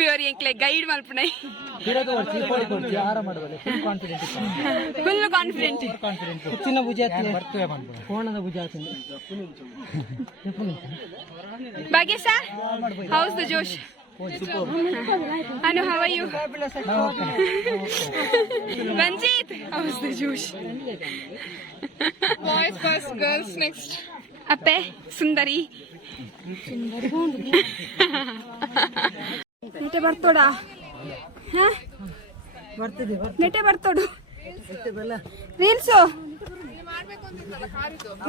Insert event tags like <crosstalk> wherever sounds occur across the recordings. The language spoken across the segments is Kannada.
ಬೇರೆ ಎಂಕ್ಲೆ ಗೈಡ್ ಮಾಡಬಲ್ಲ ಫುಲ್ ಕಾನ್ಫಿಡೆಂಟ್ ಹೆಚ್ಚಿನ ಭುಜ ಕೋಣದ ಭುಜ ಹತ್ತಿ. ಭಾಗ್ಯಶ house the Josh? Anu how are you Ranjith how's the Josh? Boys first girls next ಅಪ್ಪೆ ಸುಂದರಿ. ನೆಟೆ ಬರ್ತೋಡ? ನೆಟೆ ಬರ್ತೋಡು. ರೀಲ್ಸು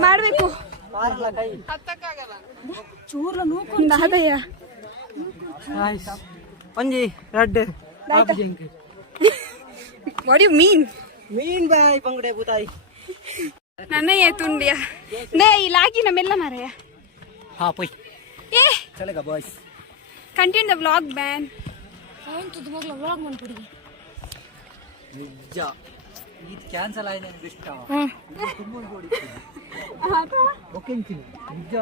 ಮಾಡ್ಬೇಕು. ಚೂರ್ಲ ನೂಕೊಂಡು ಅದಯ್ಯ ಒಂಜಿ ರೆಡ್ ವಾಟ್ ಯು ಮೀನ್ ಮೀನ್ ಬಾಯ್ ಬಂಗಡೆ ಬೂತಾಯಿ ನನ್ನ ತುಂಡಿಯ? ನೇ ಈ ಲಾಗಿನ ಮೆಲ್ಲ ಮಾರಯ್ಯ. ಹಾ ಪೊಯ್. ಏ ಚಲಗ boys continue the vlog ban ನಿಜ. ಇದು ಕ್ಯಾನ್ಸಲ್ ಆಯ್ತು ನನಗೆ ಇಷ್ಟ. ತುಂಬ ಬೋಡಿ ಓಕೆ ನಿಜ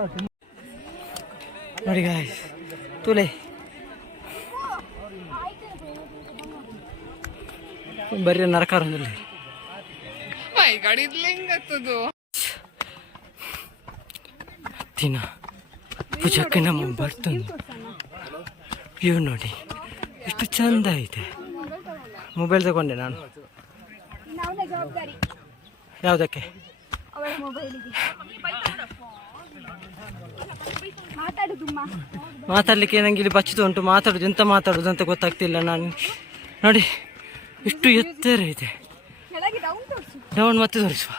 ನೋಡಿ ಗಾಯ್ಸ್ ತುಲೆ. ಬರ್ರಿ ನರಕಾರ ಒಂದಿಲ್ಲ ದಿನ. ಪೂಜಕ್ಕೆ ನಮ್ಮ ಬರ್ತಂದು. ವ್ಯೂ ನೋಡಿ ಎಷ್ಟು ಚಂದ ಐತೆ ಮೊಬೈಲ್ ತಗೊಂಡೆ ನಾನು. ಯಾವುದಕ್ಕೆ? ಮಾತಾಡಲಿಕ್ಕೆ ನನಗೆ ಇಲ್ಲಿ ಬಚ್ಚಿತು ಉಂಟು ಮಾತಾಡೋದು ಎಂತ ಮಾತಾಡೋದು ಅಂತ ಗೊತ್ತಾಗ್ತಿಲ್ಲ ನಾನು. ನೋಡಿ ಎಷ್ಟು ಎತ್ತರ ಇದೆ. ಡೌನ್ ಮತ್ತೆ ತೋರಿಸುವ.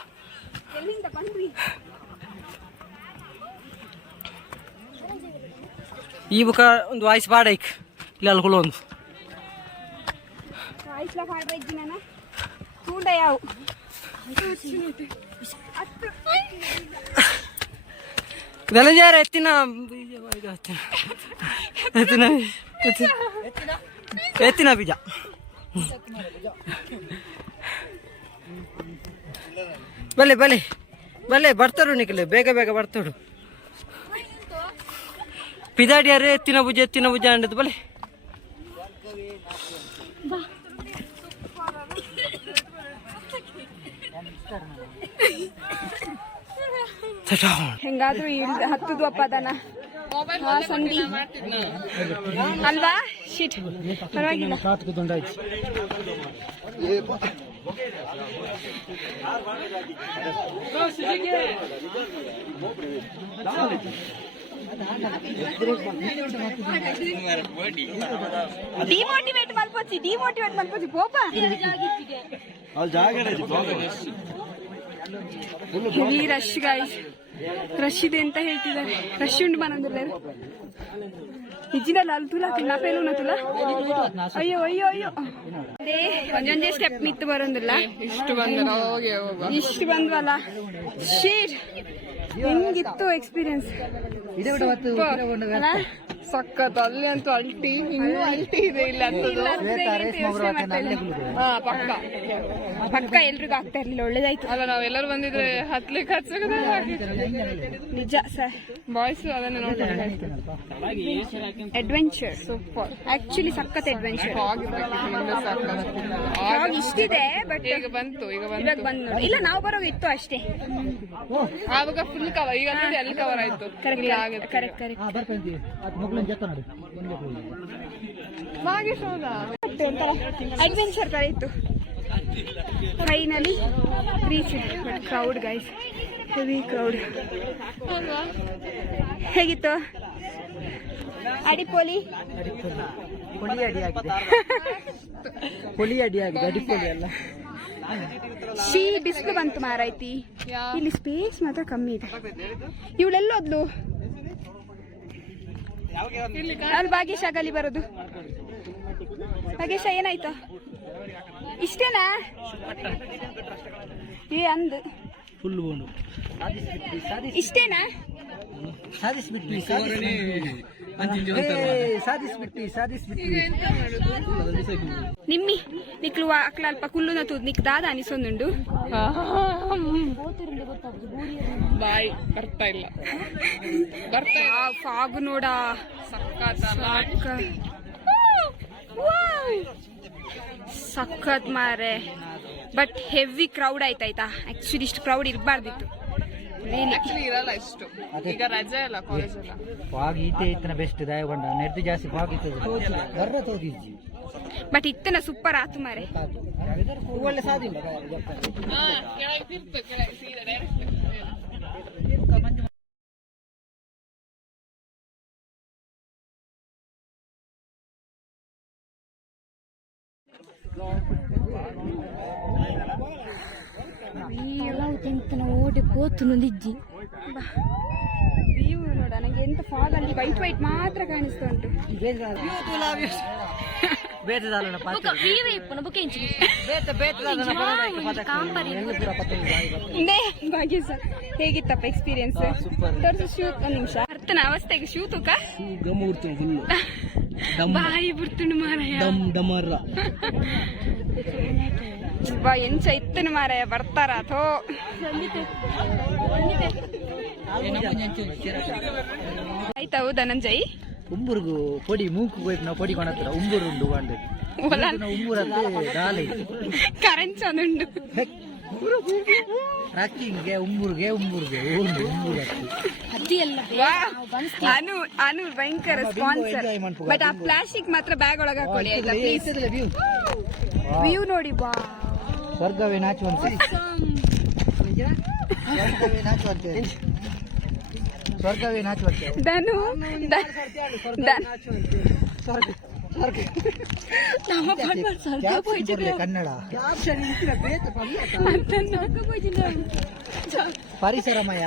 ಈ ಬುಕ ಒಂದು ವಾಯ್ಸ್ ಬಾಡೈಕ್. ಇಲ್ಲಿ ಅಲ್ಕೊಳ್ಳೋ ಒಂದು. ಗಲಂಜಾರ ಎತ್ತಿನ? ಎತ್ತಿನ ಎತ್ತಿನ ಬೀಜ. ಬಲೆ ಬಲೆ ಬಲೆ ಬರ್ತಾರು ನಿಖಲೆ ಬೇಗ ಬೇಗ ಬರ್ತಾಡು ಪಿದಾಡಿಯಾರೆ ಎತ್ತಿನ ಭುಜ ಎತ್ತಿನ ಭುಜ ಅಂಡದ ಬಲೆ ಹೆಂಗಾದ್ರೂ ಇಳ್ದ ಹತ್ತುದು ಅಪ್ಪ ಅದನ್ನ ಸಂಧಿ. ಅಲ್ವಾ? ಶೀಟ್ ಪರವಾಗಿಲ್ಲ. ಡಿಮೋಟಿವೇಟ್ ಮಲ್ಪೋಚಿ ಡಿಮೋಟಿವೇಟ್ ಮಲ್ಪೋಚಿ ಪೋಪ ಇಲ್ಲಿ ರಶ್ ಗಾಯ್ಸ್ ರಶ್ ಇದೆ ಅಂತ ಹೇಳ್ತಿದ್ದಾರೆ. ರಶ್ ಉಂಟು ಮನಂದ್ರೆ ಇಜ್ಜಿನಲ್ಲ ಅಲ್ಲಿ ತುಲ ತಿನ್ನ ಪೇಲುನ ತುಲ? ಅಯ್ಯೋ ಅಯ್ಯೋ ಅಯ್ಯೋ. ಅದೇ ಒಂದೊಂದೇ ಸ್ಟೆಪ್ ಮಿತ್ತು ಬರೋದಿಲ್ಲ? ಇಷ್ಟು ಬಂದ ಇಷ್ಟು ಬಂದ್ವಲ್ಲ? ಶೀಟ್ ಹೆಂಗಿತ್ತು ಎಕ್ಸ್ಪೀರಿಯನ್ಸ್ ಸಖತ್. ಅಲ್ಲಿ ಅಂತೂ ಅಲ್ಟಿ ಇನ್ನೂ ಅಲ್ಟಿ ಇದೆ ಇಲ್ಲ ಹಾ ಪಕ್ಕ. ಪಕ್ಕ ಎಲ್ರಿಗೂ ಆಗ್ತಾ ಇರ್ಲಿಲ್ಲ ಒಳ್ಳೇದಾಯ್ತು. ಅಲ್ಲ ನಾವೆಲ್ಲರೂ ಬಂದಿದ್ರೆ ಹತ್ಲಿಕ್ಕೆ ಹಚ್ಚ ನಿಜ ಸರ್. ಬಾಯ್ಸ್ ಅದನ್ನ ನೋಡ್ತಾರೆ ಅಡ್ವೆಂಚರ್ ಸೂಪರ್ ಆಕ್ಚುಲಿ ಸಖತ್ ಅಡ್ವೆಂಚರ್ ಇವಾಗ ಇಷ್ಟಿದೆ ಬಟ್ ಈಗ ಬಂತು ಈಗ ಇವಾಗ ಬಂತು ಬಂದ್ ನೋಡಿ. ಇಲ್ಲ ನಾವು ಬರೋ ಇತ್ತು ಅಷ್ಟೇ. ಆವಾಗ ಫುಲ್ ಕವರ್ ಈಗ ಎಲ್ಲ ಅಲ್ಲಿ ಕವರ್ ಆಯ್ತು? ಕರೆಕ್ಟ್ ಆಗುತ್ತೆ. ಕರೆಕ್ಟ್ ಕರೆಕ್ಟ್ ಅಡ್ವೆಂಚರ್ ತರ ಇತ್ತು. Finally reach but crowd guys heavy crowd ಹೇಗಿತ್ತು? ಅಡಿಪೋಲಿ? ಪೊಲಿ ಅಡಿ ಆಗಿದೆ. ಪೊಲಿ ಅಡಿ ಆಗಿದೆ ಅಡಿಪೊಲಿ ಅಲ್ಲ. ಶೀ ಬಿಸಿಲು ಬಂತು ಮಾರಾಯ್ತಿ. ಇಲ್ಲಿ ಸ್ಪೇಸ್ ಮಾತ್ರ ಕಮ್ಮಿ ಇದೆ. ಇವಳೆಲ್ಲೋದ್ಲು ನಾನು ಭಾಗ್ಯಶ ಆಗಲಿ ಬರೋದು. ಭಾಗ್ಯಶ ಏನಾಯ್ತು? ಇಷ್ಟೇನಾ? ಏ ಅಂದ್. ಫುಲ್ ಬೋನು ಇಷ್ಟೇನಾ? ಸಾಧಿಸ್ಬಿಟ್ವಿ ಸಾಧಿಸ್ಬಿಟ್ವಿ ಸಾಧಿಸ್ಬಿಟ್ವಿ ನಿಮ್ಮಿ ನಿಕ್ಲು ಅಕ್ಲ ಅಲ್ಪ ಕುಲ್ಲುನ ತೂದ್ ನಿಕ್ ದಾದ ಅನಿಸೊಂದುಂಡು. ಬಾಯ್ ಬರ್ತಾ ಇಲ್ಲ. ಬರ್ತಾ ಇಲ್ಲ. ಫಾಗ್ ನೋಡ. ಸಕ್ಕತ್ತಲ್ಲ. ಸಖತ್ ಮಾರೆ. ಬಟ್ ಹೆವಿ ಕ್ರೌಡ್ ಆಯ್ತಾಯ್ತಾ ಆಕ್ಚುಲಿ ಇಷ್ಟು ಕ್ರೌಡ್ ಇರಬಾರ್ದಿತ್ತು. ಆಕ್ಚುಲಿ ಇರಲ್ಲ ಇಷ್ಟು. ಈಗ ರಜೆ ಅಲ್ಲ ಕಾಲೇಜ್ ಎಲ್ಲ ಪಾಗ್ ಈತೆ ಇತ್ತನ ಬೆಸ್ಟ್ ದಾಯಗೊಂಡ. ಜಾಸ್ತಿ ಬರ್ರ ತೋದಿಜ್ಜಿ ಬಟ್ ಇತ್ತನ ಸೂಪರ್ ಆತು ಮಾರೆ. ಒಳ್ಳೆ ಸಾಧಿಲ್ಲ ಎಲ್ಲ ತಿಂತನ ಓಡಿ ನೊಂದಿಜ್ಜಿ ವ್ಯೂ ನೋಡ ನನಗೆ ಎಂತ ಫಾಲ್ ಅಲ್ಲಿ ವೈಟ್ ವೈಟ್ ಮಾತ್ರ ಕಾಣಿಸ್ತಾ ಉಂಟು. ಬೇತ ಹೇಗಿತ್ತಪ್ಪ ಎಕ್ಸ್ಪೀರಿಯನ್ಸ್. ತೋರಿಸು ಶೂ ಒಂದ್ ನಿಮಿಷ. ಅರ್ಥನ ಅವಸ್ಥೆಗೆ ಶೂ ತೂಕ? <laughs> ಬಾಯಿ ಬಿಡ್ತುಂಡು ಮಾರಾಯ. ಡಮರ್ರ ಬಾ ಎಂಚ ಇತ್ತನು ಮಾರಾಯ ಬರ್ತಾರ ಥೋ ಆಯ್ತಾವು ಧನಂಜಯ್ ಉಂಬುರ್ಗು ಪೊಡಿ ಮೂಕು ಹೋಯ್ತು ನಾವು ಪೊಡಿ ಕೊಣತ್ರ ಉಂಬುರು ಉಂಡು ಒಲ ಉಂಬುರತ್ತೆ ದಾಲೆ ಕರೆಂಚ್ ಒಂದುಂಡು ಟ್ರಾಕಿಂಗ್ಗೆ ಉಂಬುರ್ಗೆ ಉಂಬುರ್ಗೆ ಅಜ್ಜಿ ಎಲ್ಲ ಅನು ಅನು ಭಯಂಕರ ಸ್ಪಾನ್ಸರ್ ಬಟ್ ಆ ಪ್ಲಾಸ್ಟಿಕ್ ಮಾತ್ರ ಬ್ಯಾಗ್ ಒಳಗೆ ಹಾಕೊಳ್ಳಿ ಆಯ್ತಾ ಪ್ಲೀಸ್ ವ್ಯೂ ವ್ಯೂ ನೋಡಿ ಬಾ ಸ್ವರ್ಗವೇ ನಾಚುವಂತೆ ಸ್ವರ್ಗವೇ ನಾಚುವಂತೆ ಸ್ವರ್ಗವೇ ನಾಚುವಂತೆ ಧನು ಕೊಡ್ಲೆ ಕನ್ನಡ. ಪರಿಸರಮಯ.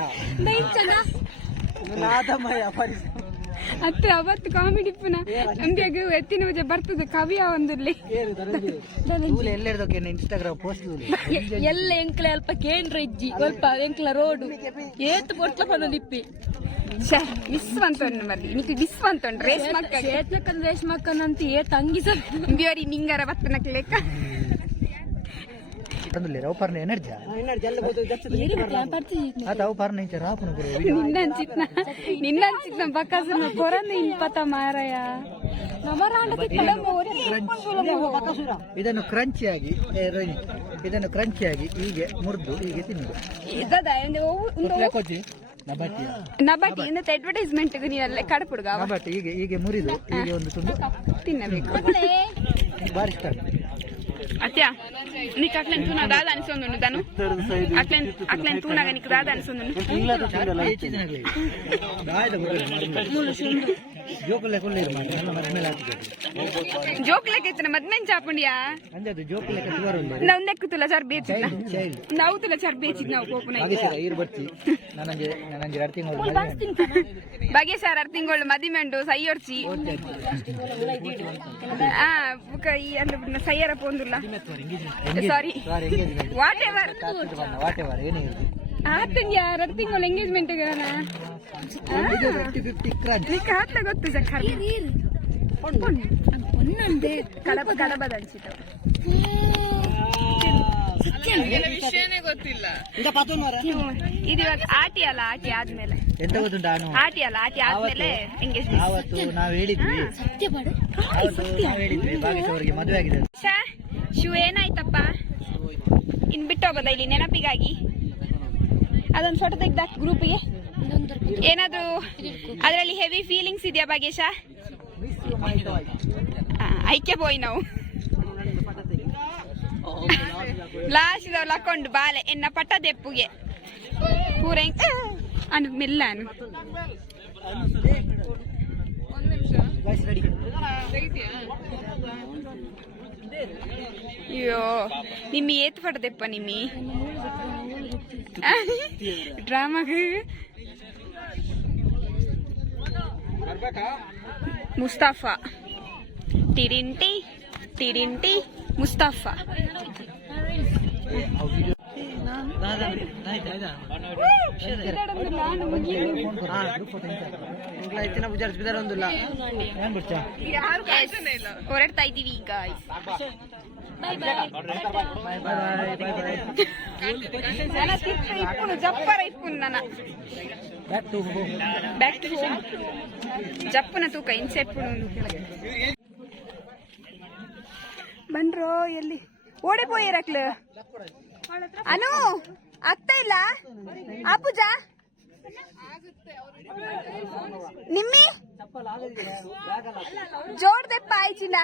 ನಾದಮಯ ಪರಿಸರ. ಅತ್ತೆ ಅವತ್ತು ಕಾಮಿಡಿ ಪುನಃ ನಮ್ಗೆ ಎತ್ತಿನ ಪೂಜೆ ಬರ್ತದೆ ಕವಿಯ ಒಂದಲ್ಲಿ ಎಲ್ಲೆಡ್ದಕ್ಕೆ ಇನ್ಸ್ಟಾಗ್ರಾಮ್ ಪೋಸ್ಟ್ ಎಲ್ಲ ಎಂಕ್ಲೆ ಅಲ್ಪ ಕೇಂದ್ರ ಇಜ್ಜಿ ಸ್ವಲ್ಪ ಎಂಕ್ಲ ರೋಡು ಏತ್ ಪೊಟ್ಲ ಪನ ಮಿಸ್ ಅಂತೊಂಡು ಮರ್ಲಿ ನಿಕ್ಕೆ ಮಿಸ್ ಅಂತೊಂಡು ರೇಸ್ ಮಕ್ಕ ಏತ್ಲಕ್ಕನ್ ರೇಷ್ಮಕ್ಕನ್ ಅಂತ ಏತ್ ಅಂಗಿಸ ಬಿಯೋರಿ ನಿಂಗರ ಬತ್ತನಕ್ ಲೆಕ್ಕ ತಂದುಲೆ ಅವು ಪರ್ನ ಎನರ್ಜ? ಇಂಚ ರಾಪನ ಇದನ್ನು ಕ್ರಂಚಿಯಾಗಿ ಏ, ರೋಹಿಣಿ, ಇದನ್ನು ಕ್ರಂಚಿಯಾಗಿ ಹೀಗೆ ಮುರಿದು ಹೀಗೆ ತಿನ್ನುದು. ಇದ್ದದ ಒಂದು ಒಂದು ಕೊಚ್ಚಿ ನಬಟ್ಟಿ ನಬಾಟಿ ಇಂದ ಅಡ್ವರ್ಟೈಸ್ಮೆಂಟ್ ನೀನಲ್ಲೇ ಕಡಪುಡ್ಗ ನಬಟ್ಟಿ ಹೀಗೆ ಹೀಗೆ ಮುರಿದು ಹೀಗೆ ಒಂದು ತುಂಡು ತಿನ್ನಬೇಕು ಬಾರಿ ಇಷ್ಟ ಅತ್ಯ నీకు అట్లని తూనా దాదా అనిసొందుండు దాను అట్లని అట్లని తూనాగా నీకు దాదా ಜೋಕುಲೆಕ್ ಒಳ್ಳೆ ಇದು ಮಾಡಿ ನನ್ನ ಮದ್ಮೇಲೆ ಹಾಕಿದೆ ಚಾಪುಂಡಿಯಾ ಸರ್ ನಾವು ತುಲ ಸರ್ ಬೇಚಿದ್ ನಾವು ಬರ್ತಿ. ನನಗೆ ನನಗೆ ಎರಡು ತಿಂಗಳು ಬಗೆ ಸರ್ ತಿಂಗಳು ಮದಿಮೆಂಡು ಸೈಯೊರ್ಚಿ ಆ ಬುಕ ಈ ಅಂದ್ರೆ ಸೈಯರ ಪೋಂದುಲ್ಲ. Sorry whatever whatever ಏನೇ ಆತಂಗೆ ಎರಡು ತಿಂಗಳು ಎಂಗೇಜ್ಮೆಂಟ್ ನಿಕ್ ಗೊತ್ತು ಸಖರ್ ಒಂದೊಂದೇ ಕಡಬ ಕಡಬದ ಆಟಿ ಅಲ್ಲ ಆಟಿ ಆದ್ಮೇಲೆ. ಆಟಿ ಅಲ್ಲ ಆಟಿ ಆದ್ಮೇಲೆ ಎಂಗೇಜ್ಮೆಂಟ್ ಆಗಿದೆ ಶಿವ ಏನಾಯ್ತಪ್ಪ? ಇನ್ ಬಿಟ್ಟು ಹೋಗೋದ ಇಲ್ಲಿ ನೆನಪಿಗಾಗಿ? ಅದೊಂದು ಫೋಟೋ ತೆಗ್ದಾಕ್ ಗ್ರೂಪಿಗೆ ಏನಾದ್ರು ಅದರಲ್ಲಿ ಹೆವಿ ಫೀಲಿಂಗ್ಸ್ ಇದೆಯಾ ಭಾಗೇಶ ಐಕೆ ಐಕ್ಯ పోయి ನಾವು. ಲಾಸ್ಟ್ ಲಕ್ಕೊಂಡು ಬಾಲೆ ಎನ್ನ ಪಟ್ಟ ದೆಪ್ಪುಗೆ. ಪೂರ ಅನು ಮೆಲ್ಲ ಅನು. ಒಂದ್ ನಿಮಿಷ. ಅಯ್ಯೋ ನಿಮ್ಮಿ ಏತ್ ಫೋಟೋ ದೆಪ್ಪ ನಿಮ್ಮಿ ಡ್ರಾಮಾಗ ಮುಸ್ತಾಫಾ ಟಿರಿಂಟಿ ಟಿರಿಂಟಿ ಮುಸ್ತಾಫಾ ಎತ್ತಿನ ಬುಜಾರ್ಸ್ ಬಿದಾರ ಒಂದಿಲ್ಲ ಏನ್ ಈಗ ನನ್ನ ಬ್ಯಾಕ್ ಟು ಹೋಮ್ ಜಪ್ಪನ ತೂಕ ಇನ್ಸೆಟ್ ಬನ್ರೋ ಎಲ್ಲಿ ಓಡಿಪೋಯಿರಕ್ಲು ಅನು, ಆಗ್ತಾ ಇಲ್ಲ? ಆ ಪೂಜಾ? ನಿಮ್ಮಿ? ಜೋರ್ ದೆಪ್ಪ ಆಯ್ತಿಲ್ಲ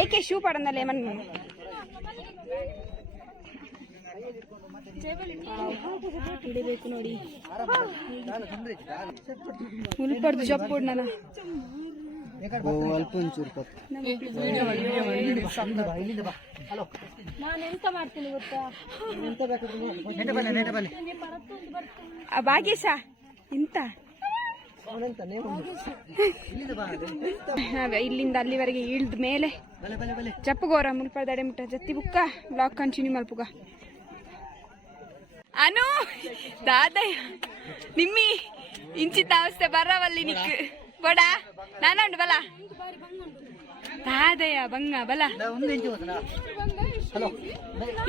ಐಕೆ ಶೂ ಪಡಂದಲ್ಲ ಹಿಡಿಬೇಕು ನೋಡಿ ಮುಲ್ಪಡ್ದು ಜಪ್ಪುಡ್ ನಾನು ಎಂತ ಮಾಡ್ತೀನಿ ಗೊತ್ತಾ? ಭಾಗ್ಯಶ ಇಂತ. ಇಲ್ಲಿಂದ ಅಲ್ಲಿವರೆಗೆ ಇಳ್ದ ಮೇಲೆ ಜಪ್ಪಗೋರ ಮುಲ್ಪಡ್ದಡೆ ಮುಟ್ಟ ಜತ್ತಿ ಬುಕ್ಕ ಬ್ಲಾಗ್ ಕಂಟಿನ್ಯೂ ಮಲ್ಪುಗ. ಅನು ದಾದಯ್ಯ ನಿಮ್ಮಿ ಇಂಚಿತ ಅವಸ್ಥೆ ಬರವಲ್ಲಿ ನಿಕ್ ಬೋಡ. ನಾನುಂಡು ಬಲ. ತಾದಯ ಬಂಗ ಬಲ.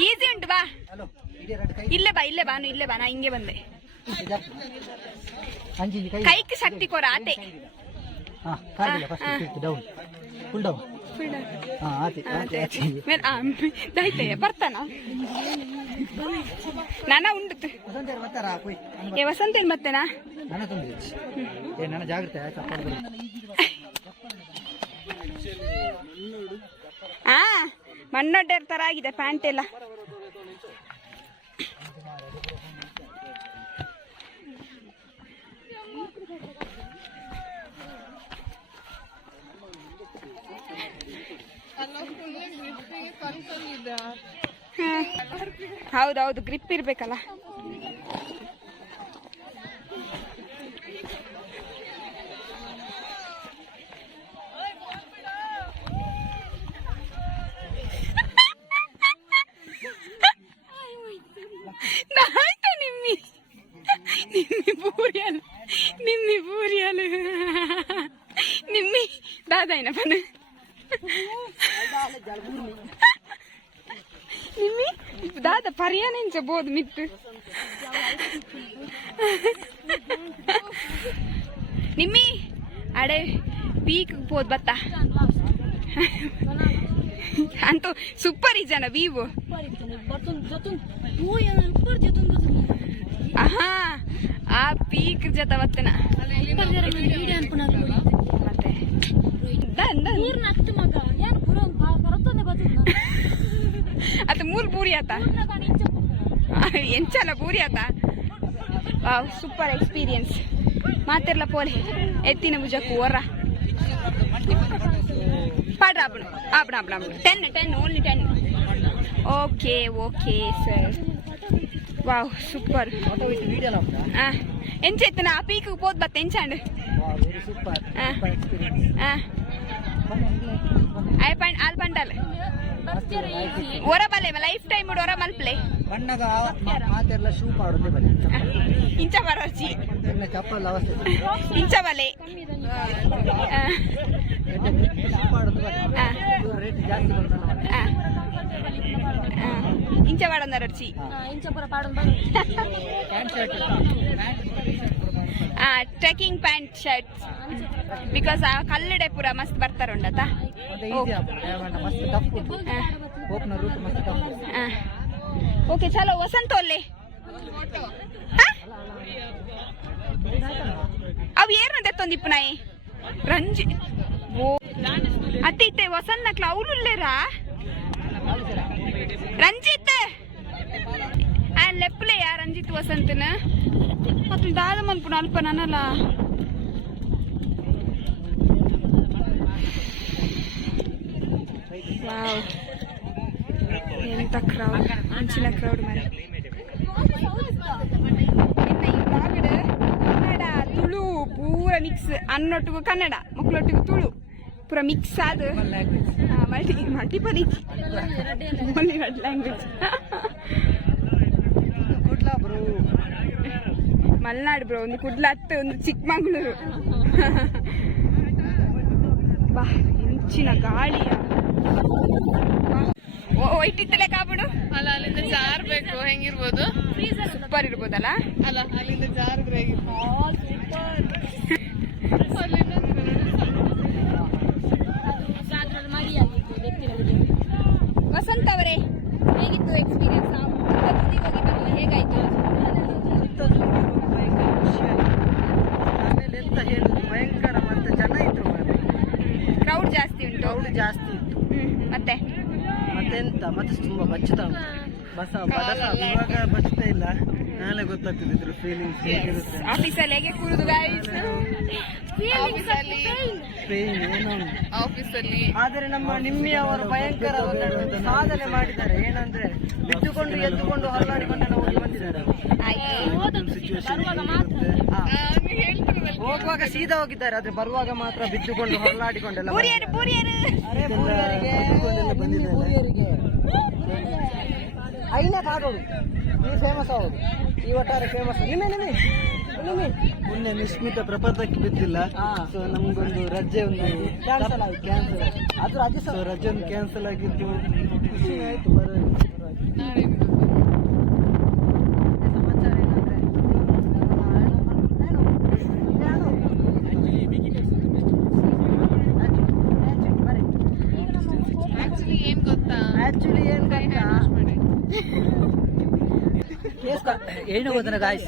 ಈಸಿ ಉಂಟು ಬಾ. ಇಲ್ಲೇ ಬಾ ಇಲ್ಲೇ ಬಾನು ಇಲ್ಲೇ ಬಾ ನಾ ಹಿಂಗೆ ಬಂದೆ. ಕೈಕ್ ಶಕ್ತಿ ಕೊರ ಆತೆ ಡೌನ್ ಹಾ ಮೇಲ್ ದೈತೆ ಬರ್ತಾನ ನಾನ ಉಂಡು ಏ ವಸಂತ ಇಲ್ಲಿ ಮತ್ತೆನಾ ಜಾಗ್ರತೆ ಆ ಮಣ್ಣೊಡ್ಡೆರ್ ತರ ಆಗಿದೆ ಪ್ಯಾಂಟ್ ಎಲ್ಲ ಹೌದೌದು ಗ್ರಿಪ್ ಇರ್ಬೇಕಲ್ಲ. ನಿಮ್ಮಿ. ಬೂರಿಯಲ್ಲ ನಿಮ್ಮಿ ದಾದಾಯಿನ ಪನ ನಿಮ್ಮಿ? ದಾದ ಪರ್ಯಾನೆಂಚ ಬೋದು ಮಿತ್ತು ನಿಮ್ಮಿ? ಅಡೆ, ಪೀಕ್ ಪೋದ್ ಬತ್ತ? ಅಂತೂ ಸೂಪರ್ ಈ ಜನ ವೀವು ಆಹಾ, ಆ ಪೀಕ್ ಜೊತೆ ಬತ್ತನ ಮತ್ತೆ. ದನ್ ದನ್. ಅದು ಮೂಲ್ ಪೂರಿ ಆತ. ಎಂಚಲ್ಲ ಪೂರಿ ಆತ. ವಾವ್ ಸೂಪರ್ ಎಕ್ಸ್ಪೀರಿಯನ್ಸ್ ಮಾತಿರ್ಲ ಪೋಲೆ. ಎತ್ತಿನ ಭುಜಕ್ಕೂ ಹೊರ. ಪಾಡ್ರ ಆಪಣ ಆಪಣ ten ten only ten okay okay sir wow super వీడియోలో ఉందా ఆ ఎంచ ఎత్తున ఆ పీకు పోదు బత్త ఎంచండి వెరీ సూపర్ ఆ. ఆ అయి పంట ఆల్ పంటలు ಒರ ಬಲೆ ಲೈಫ್ ಟೈಮ್ ಒರ ಮಲ್ಪ್ಲೆ ಬಣ್ಣಗ ಮಾತೆಲ್ಲ ಶೂ ಪಾಡುತ್ತೆ ಬನ್ನಿ ಇಂಚ ಬರೋರ್ಚಿ ಎಲ್ಲ ಚಪ್ಪಲ್ ಅವಸ್ಥೆ ಇಂಚ ಬಲೆ ಆ, ಶೂ ಪಾಡುದು ಬನ್ನಿ ಆ, ಇವ್ರು ರೇಟ್ ಜಾಸ್ತಿ ಬರ್ತದೆ ಆ. ಆ, ಇಂಚ ಬಾಡಂದರರ್ಚಿ ಪ್ಯಾಂಟ್ ಶರ್ಟ್ ಆ ಟ್ರೆಕಿಂಗ್ ಪ್ಯಾಂಟ್ ಶರ್ಟ್ ಬಿಕಾಸ್ ಆ ಕಲ್ಲಡೆ ಪೂರ ಮಸ್ತ್ ಬರ್ತಾರುಂಡತ ಮತ್ತೆ ಈಸಿ ಆಗ್ತದೆ ಮಸ್ತ್ ಟಫ್ ಓಪನ್ ರೂಟ್ ಮಸ್ತ್ ಟಫ್ ಓಕೆ ಚಲೋ ವಸಂತ ಒಲ್ಲೆ ಅವು ಏರ್ನ ತೆತ್ತೊಂದಿಪ್ಪು ನಾಯಿ ರಂಜಿ ಓ ಅತ್ತೆ ಇತ್ತೆ ವಸಂತ ನಕ್ಲ ಅವಳುಲ್ಲೇರಾ ರಂಜಿತ್ ಆ ಲೆಪ್ಪಲೆಯ ರಂಜಿತ್ ವಸಂತನ ಅತ್ತು ದಾದ ಮಲ್ಪುನ ಅಲ್ಪ ನನಲ್ಲ ವಾವ್ ಎಂತ ಕ್ರೌಡ್ ಅಂಚಿನ ಕ್ರೌಡ್ ಮಾಡಿ ನಿನ್ನ ಈ ಬ್ಲಾಗಡ್ ಕನ್ನಡ ತುಳು ಪೂರ ಮಿಕ್ಸ್ ಅನ್ನೊಟ್ಟಿಗೂ ಕನ್ನಡ ಮಕ್ಕಳೊಟ್ಟಿಗೂ ತುಳು ಪೂರ ಮಿಕ್ಸ್ ಆದ multi multiple only language Malnad bro ಒಂದು ಕುಡ್ಲತ್ತು ಒಂದು ಚಿಕ್ಕಮಂಗ್ಳೂರು. ಬಾ ಇಂಚಿನ ಗಾಳಿಯ ಒಯ್ಟಿತ್ತಲೆ ಕಾಬಿಡು ಅಲ್ಲ ಅಲ್ಲಿಂದ ಜಾರ್ಬೇಕು ಹೆಂಗಿರ್ಬೋದು? ಸೂಪರ್ ಇರ್ಬೋದಲ್ಲ? ಅಲ್ಲ ಅಲ್ಲಿಂದ ಜಾರಿದ್ರೆ ಹೇಗಿರ್ಬೋದು <laughs> ಅಲ್ಲಿಂದ ಮಡಿ ಆಗಿರ್ಬೋದು ಎತ್ತಿನಲ್ಲಿ ವಸಂತ್ ಅವರೇ ಹೇಗಿತ್ತು ಎಕ್ಸ್ಪೀರಿಯನ್ಸ್ ಹೋಗಿದ್ದಲ್ಲ ಹೇಗಾಯ್ತು ಆಮೇಲೆ ಎಂತ ಹೇಳುದು ಭಯಂಕರ ಮತ್ತೆ ಜನ ಇದ್ರು ಮಾರ್ರೆ. ಕ್ರೌಡ್ ಜಾಸ್ತಿ ಉಂಟು ಕ್ರೌಡ್ ಜಾಸ್ತಿ ಇತ್ತು ಹ್ಮ್. ಮತ್ತೆ? ಮತ್ತೆಂತ? ಮತ್ತೆ ತುಂಬಾ ಬಚ್ಚುತ್ತಾ ಉಂಟು. ಬಸ ಬಡಸ ಇವಾಗ ಬಚ್ಚುತ್ತಾ ಇಲ್ಲ. ನಾಳೆ ಗೊತ್ತಾಗ್ತದೆ ಇದ್ರ ಫೀಲಿಂಗ್ಸ್ ಹೇಗಿರುತ್ತೆ ಆಫೀಸಲ್ಲಿ ಹೇಗೆ ಕೂರುದು ಗಾಯ್ಸ್ ಆಫೀಸಲ್ಲಿ ಪೇನ್ ಏನೋ ಉಂಟು. ಆಫೀಸಲ್ಲಿ ಆದರೆ ನಮ್ಮ ನಿಮ್ಮಿಯವರು ಭಯಂಕರ ಒಂದು ಸಾಧನೆ ಮಾಡಿದ್ದಾರೆ. ಏನಂದ್ರೆ ಬಿದ್ದುಕೊಂಡು ಎದ್ದುಕೊಂಡು ಹೊರಲಾಡಿಕೊಂಡೆಲ್ಲ ಹೋಗಿ ಬಂದಿದ್ದಾರೆ. ಹೋಗುವಾಗ ಸೀದಾ ಹೋಗಿದ್ದಾರೆ ಆದ್ರೆ ಬರುವಾಗ ಮಾತ್ರ ಬಿದ್ದುಕೊಂಡು ಹೊರಲಾಡಿಕೊಂಡೆಲ್ಲ ಪೂರಿಯರು ಪೂರಿಯರು ಅರೆ ಪೂರಿಯರಿಗೆ ನಿಮ್ಮಿ ಪೂರಿಯರಿಗೆ ಐನ ಕಾಡೋಡು ಈ ಫೇಮಸ್ ಹೌದು ಈ ಒಟ್ಟಾರೆ ಫೇಮಸ್ ನಿನ್ನೆ ನಿನ್ನೆ ಮೊನ್ನೆ ನಿಶ್ಮಿತ ಪ್ರಪಾತಕ್ಕೆ ಬಿದ್ದಿಲ್ಲ. ಸೊ ನಮ್ಗೊಂದು ರಜೆ ಒಂದು ಕ್ಯಾನ್ಸಲ್ ಆಗಿ ಕ್ಯಾನ್ಸಲ್ ಅದು ರಜೆ ಸೊ ರಜೆ ಒಂದು ಕ್ಯಾನ್ಸಲ್ ಆಗಿದ್ದು ಖುಷಿ ಆಯ್ತು ಬರೋದು ನಾಳೆ ಸಮಾಚಾರ ಏನಂದ್ರೆ ಆಕ್ಚುಲಿ ಏನ್ ಗೊತ್ತಾ ಆಕ್ಚುಲಿ ಏನ್ ಗೊತ್ತಾ ಮಾಡಿ ಏನು ಗೊತ್ತಿನ ಗಾಯ್ಸ್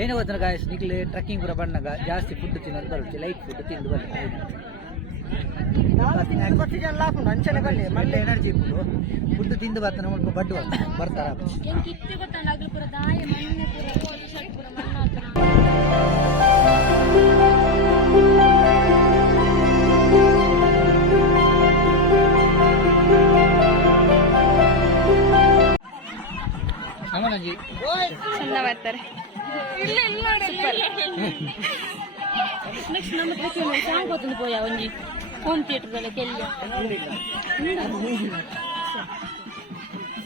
ಏನು ಗೊತ್ತಿನ ಗಾಯ್ಸ್ ನಿಕ್ಲೆ ಟ್ರಕ್ಕಿಂಗ್ ಪೂರ ಬಣ್ಣಗ ಜಾಸ್ತಿ ಫುಡ್ ತಿನ್ನೋದು ಬರುತ್ತೆ ಲೈಟ್ ಫುಡ್ ತಿಂದು ಬರುತ್ತೆ ಎನರ್ಜಿ ಇತ್ತು ಫುಡ್ ತಿಂದು ಬರ್ತಾನೆ ಸ್ವಲ್ಪ ಬಡ್ಡು ಬರ್ತಾರ ಚಂದ ಬರ್ತಾರೆ ನೆಕ್ಸ್ಟ್ ನಮ್ಮ ಕೃಷಿ ಸಾಂಗ್ ಗೊತ್ತಿನ ಪೋಯ ಒಂಜಿ ಹೋಮ್ ಥಿಯೇಟರ್ ಕೆಲ್ಯ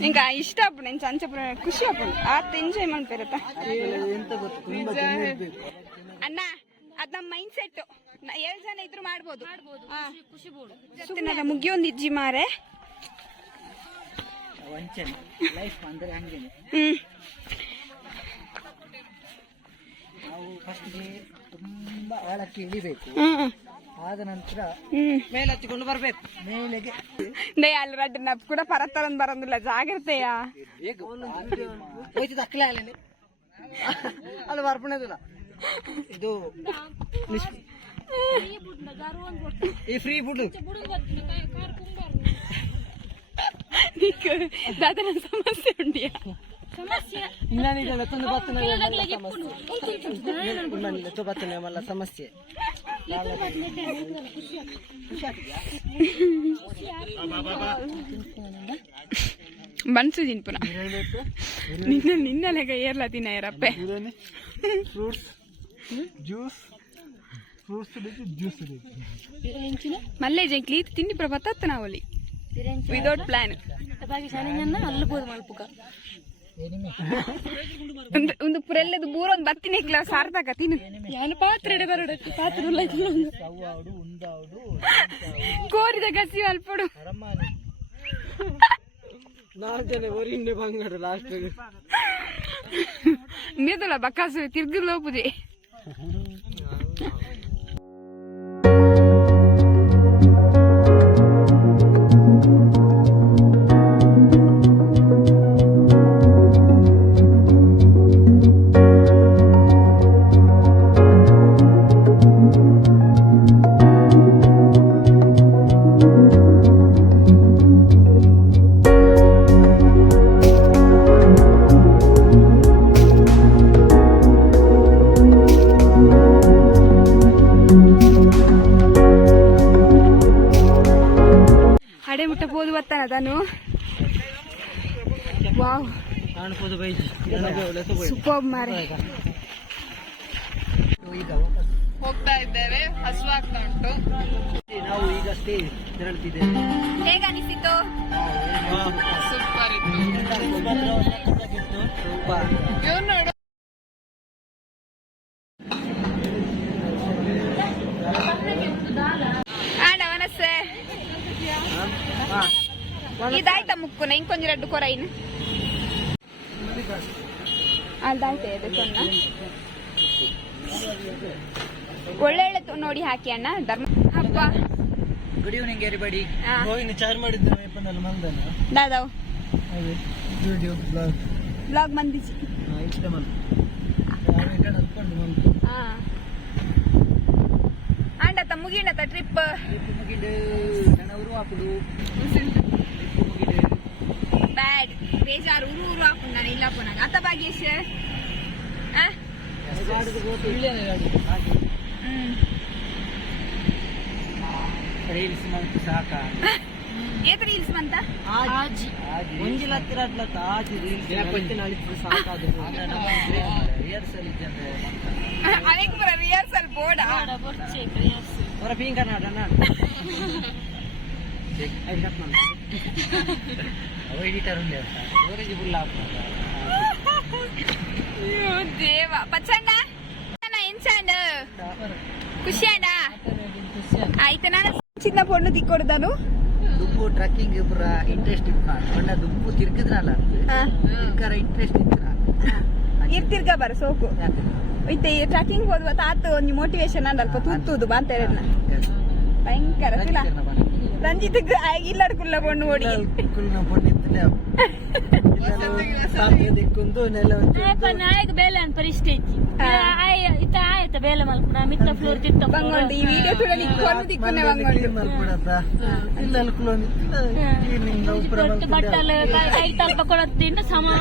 ಇಂಕ ಇಷ್ಟ ಅಪ್ಪು నేను ಚಂಚಪುರ ಖುಷಿ ಅಪ್ಪು ಆತ ಎಂಜಾಯ್ ಮಾಡ್ತಿರತ್ತ ಎಂತ ಗೊತ್ತು ತುಂಬಾ ಜನ ಇರ್ಬೇಕು ಅಣ್ಣ ಅದ್ ನಮ್ ಮೈಂಡ್ ಸೆಟ್ ಏಳ್ ಜನ ಇದ್ರು ಮಾಡ್ಬೋದು. ಖುಷಿ ಮುಗಿಯೊಂದು ಇಜ್ಜಿ ಮಾರೆ ವಂಚನೆ ಲೈಫ್ ಅಂದ್ರೆ ಹಂಗೇನೆ ಹ್ಮ್ ನಾವು ಫಸ್ಟ್ಗೆ ತುಂಬಾ ಆಳಕ್ಕೆ ಇಳಿಬೇಕು ಹ್ಮ್ ಆದ ನಂತರ ಹ್ಮ್ ಮೇಲೆ ಹತ್ತಿಕೊಂಡು ಬರ್ಬೇಕು ಮೇಲೆಗೆ ದೇ ಅಲ್ಲಿ ರಡ್ಡ ನಪ್ ಕೂಡ ಪರತ್ತರಂದ್ ಬರಂದಿಲ್ಲ ಜಾಗ್ರತೆಯ ಹೋಯ್ತದ ಅಕ್ಕಲೆ ಅಲ್ಲೇ ಅಲ್ಲಿ ಬರ್ಪಣದಿಲ್ಲ ಇದು ನಿಶ್- ಈ ಫ್ರೀ ಫುಡ್ నీకు దాదాపు సమస్య ఉండియా ಸಮಸ್ಯೆ ಇನ್ನೀಗ ಲೆತ್ತೊಂದು ಬತ್ತನ ಕೇಳಲಾಗ್ಲ ಎಪ್ಪುಂಡು. ಲೆತ್ತು ಬತ್ತನ ಮಲ್ಲ ಸಮಸ್ಯೆ ಬನ್ಸು ತಿನ್ಪುನ ನಿನ್ನ ನಿನ್ನಲೆಗ ಏರ್ಲ ತಿನ್ನ ಏರಪ್ಪೆ ಫ್ರೂಟ್ಸ್ ಜ್ಯೂಸ್ ಫ್ರೂಟ್ಸ್ ಬೇಕು ಜ್ಯೂಸ್ ಬೇಕು ಎಂಚಿನ ಮಲ್ಲೆ ಜಂಕ್ಲಿ ತಿಂಡಿ ಪ್ರ ಬತ್ತತ್ತ ನಾವಲ್ಲಿ ವಿದೌಟ್ ಪ್ಲಾನ್ ಬಾಗಿ ಶಾಲೆಂಜನ್ನ ಅಲ್ಲಿ ಬೋದು ಮಲ್ಪುಗ ಒಂದು ಒಂದು ಪುರೆಲ್ಲದು ಬೂರೊಂದು ಬತ್ತಿನ ಇಕ್ಲ ಸಾರ್ಥಕ ತಿನ್ನು ಯಾನು ಪಾತ್ರೆ ಬರೋಡಕ್ಕೆ ಪಾತ್ರೆ ಉಲ್ಲ ಕೋರಿದ ಗಸಿ ಅಲ್ಪಡು ನಾಲ್ಕು ಜನ ಒರಿಂಡೆ ಬಂಗಾರ ಲಾಸ್ಟ್ ಮೇದಲ ಬಕ್ಕಾಸು ತಿರ್ಗಿ ಲೋಪುದೆ ಪೋದು ಬರ್ತಾನ ತಾನು ವಾವ್. ಸೂಪರ್ ಮಾರೆ ಹೋಗ್ತಾ ಇದ್ದೇವೆ ಹಸುವಾಗ್ತಾ ಉಂಟು. ನಾವು ಈಗ ಸ್ಟೇ ತೆರಳುತ್ತಿದ್ದೇವೆ. ಹೇಗ ಅನಿಸಿತು? ಸೂಪರ್ ಇತ್ತು. ಇವ್ರು ನೋಡು ಇದಾಯ್ತಾ ಮುಕ್ಕುನ ಇಂಕೊಂಜಿ ರಡ್ಡು ಕೊರೈನ್ ಅದಾಯ್ತಾ ಇದು ಕೊನ್ನ ಒಳ್ಳೆ ಒಳ್ಳೆ ನೋಡಿ ಹಾಕಿ ಅಣ್ಣ ಧರ್ಮ ಹಬ್ಬ. ಗುಡ್ ಈವ್ನಿಂಗ್ ಎರಿಬಡಿ ಹೋಗಿನ ಚಾರ್ ಮಾಡಿದ್ದೆ ಮೇಪನಲ್ಲಿ ಮಂದನ? ದಾದಾವ್ ವಿಡಿಯೋ ಬ್ಲಾಗ್ ಬ್ಲಾಗ್ ಮಂದಿಜಿ ಇಷ್ಟ ಮಲ್ ಅನ್ಕೊಂಡು ಮಂದು. ಹಾ. ಅಂಡತ ತ ಟ್ರಿಪ್ ಮುಗಿಡು ನನ್ನ ಊರು ಹಾಕುದು ಬ್ಯಾಡ್ ಬೇಜಾರು ಊರು ಊರು ಹಾಕೊಂಡು ನಾನು ಇಲ್ಲ ಪುನಃ. ಅತ್ತ ಭಾಗ್ಯೇಶ್. ಆ? ಹ್ಮ್. ರೀಲ್ಸ್ ಮಂತ್ ಸಾಕ? ಏತ್ ರೀಲ್ಸ್ ಬಂತ? ಆಜಿ ಒಂಜಿಲ ಹತ್ತಿರ ಅಡ್ಲತ್ತ ಆಜಿ ರೀಲ್ಸ್ ನಾಳಿದ್ದು ಸಾಕಾದ ರಿಹರ್ಸಲ್ ಇದ್ದಂದ್ರೆ ಅನೇಕ ಪುರ ರಿಹರ್ಸಲ್ ಬೋರ್ಡ ಬರ್ಚೆ ಹೊರ ಪೀಂಕ ನಾಡ ಅವ <laughs> ಎಡಿಟರ್ ಉಂಡೆ ಸ್ಟೋರೇಜ್ ಫುಲ್ ಆಗ್ತದೆ ದೇವ. ಪಚ್ಚಂಡ? ಎಂಚಾಂಡ್ ಖುಷಿಯಾಡ ಆಯ್ತು ನಾನು ಚಿನ್ನ ಪೊಣ್ಣು ತಿಕ್ಕೊಡ್ದಾನು ದುಂಬು ಟ್ರಕ್ಕಿಂಗ್ ಪೂರ ಇಂಟ್ರೆಸ್ಟ್ ಇತ್ತು ಪಂಡ ದುಂಬು ತಿರ್ಗಿದ್ರಲ್ಲ ತಿರ್ಗಾರ ಇಂಟ್ರೆಸ್ಟ್ ಇತ್ತು ಇರ್ತಿರ್ಗ ಬರ ಸೋಕು. ಇತ್ತೆ ಟ್ರಕ್ಕಿಂಗ್ ಹೋದ್ವ ತಾತು ಒಂದು ಮೋಟಿವೇಶನ್ ಅಂದಲ್ಪ ತೂತುದು ಬಾಂತೇರನ್ನ ಭಯಂಕರ ತುಲ. ರಂಜಿತ್ ಇಲ್ಲಡ್ಕುಲ್ಲ ಪೊಣ್ಣು ಓಡಿ ದಿಕ್ಕೊಂದು ಇಲ್ಲ ಅಲ್ಕುಲ ಕೊಟ್ಟು ಬಟ್ಟಲು ಕೈ ಕೈ ತಲ್ಪ ಕೊಡತ್ತಿಂದ ಸಮಾನ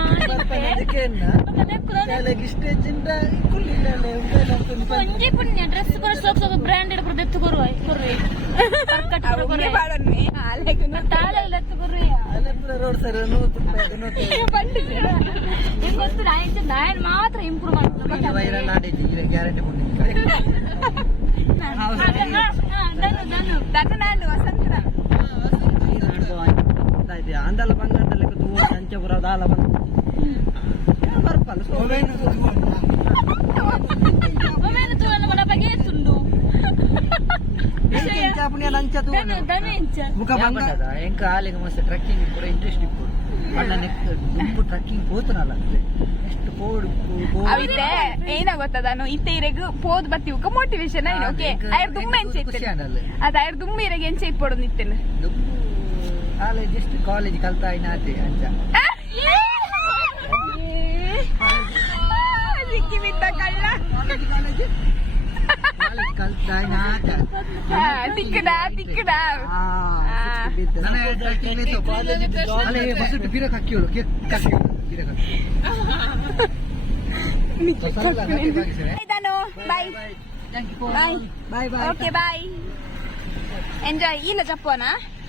ಒಂಜಿ ಪುಣ್ಯ ಡ್ರೆಸ್ ಕೊರ ಕೊರ ದೆತ್ತು ಕೊರುವ ಕಟ್ ಕೊರ ತಾಳೆ ఆయన మాత్రం ఇంప్రూవ్ అవుతుంది ఆంధ్రాల బంగారు లెక్క తువ్వు సంచపుర దాల బంగారు ಲಂಚ ಇಂಚ ಮುಖ ಬಂಗ ಎಂಕ ಆಲಿಗೆ ಮಸ್ತ್ ಟ್ರಕ್ಕಿಂಗ್ ಪೂರ ಇಂಟ್ರೆಸ್ಟ್ ಇತ್ತು ಪಂಡ ನೆಕ್ ದುಂಬು ಟ್ರಕ್ಕಿಂಗ್ ಹೋತನಲ್ಲ ಎಷ್ಟು ಏನ ಗೊತ್ತದಾನು ಇತ್ತೆ ಇರೆಗ್ ಪೋದ್ ಬತ್ತಿವುಕ ಮೋಟಿವೇಶನ್ ಐನ ಓಕೆ ಅಯ್ಯರ್ ದುಮ್ಮ ಎಂಚ ಇತ್ತೆ ಅದ ದುಮ್ಮ ಇರೆಗ್ ಎಂಚ ಇಪ್ಪೊಡು ನಿತ್ತೆನು. ಕಾಲೇಜ್ ಎಷ್ಟು ಕಾಲೇಜ್ ಕಲ್ತಾ ಆಯ್ನಾತೆ ಅಂಚ ಸಿಕ್ಕಿ ಬಿದ್ದ ಕಳ್ಳ. ಕಾಲೇಜ್ ಕಲ್ತಾ ಆಯ್ನಾತ ಹಾ, ತಿಕ್ಕಡ ತಿಕ್ಕಡ ಅಲ್ಲೇ ಬಸ್ ಬಿರಕ್ ಹಾಕಿಯೋಳು ಕೇಕ್ ಹಾಕಿಯೋಳು ಬಿರಕ್ ಇದಾನು bye bye bye bye okay bye enjoy ಇಲ್ಲ ಚಪ್ಪೋನ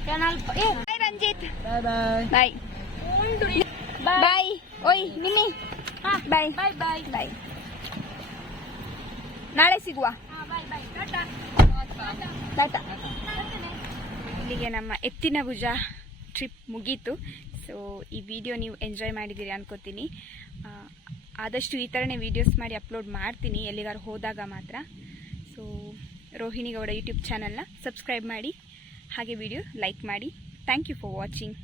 ಬಾಯ್ ರಂಜಿತ್ ಬಾಯ್ ಬಾಯ್ ಬಾಯ್ ಬಾಯ್ ಓಯ್ ನಿಮ್ಮಿ ಬಾಯ್ ಬಾಯ್ ಬಾಯ್ ಬಾಯ್ ನಾಳೆ ಸಿಗುವ ಟಾಟಾ ಇಲ್ಲಿಗೆ ನಮ್ಮ ಎತ್ತಿನ ಭುಜ ಟ್ರಿಪ್ ಮುಗೀತು. ಸೊ ಈ ವಿಡಿಯೋ ನೀವು ಎಂಜಾಯ್ ಮಾಡಿದ್ದೀರಿ ಅನ್ಕೋತೀನಿ. ಆದಷ್ಟು ಈ ಥರನೇ ವೀಡಿಯೋಸ್ ಮಾಡಿ ಅಪ್ಲೋಡ್ ಮಾಡ್ತೀನಿ ಎಲ್ಲಿಗಾರು ಹೋದಾಗ ಮಾತ್ರ. ಸೊ ರೋಹಿಣಿಗೌಡ ಯೂಟ್ಯೂಬ್ ಚಾನಲ್ನ ಸಬ್ಸ್ಕ್ರೈಬ್ ಮಾಡಿ, ಹಾಗೆ ವಿಡಿಯೋ ಲೈಕ್ ಮಾಡಿ. Thank you for watching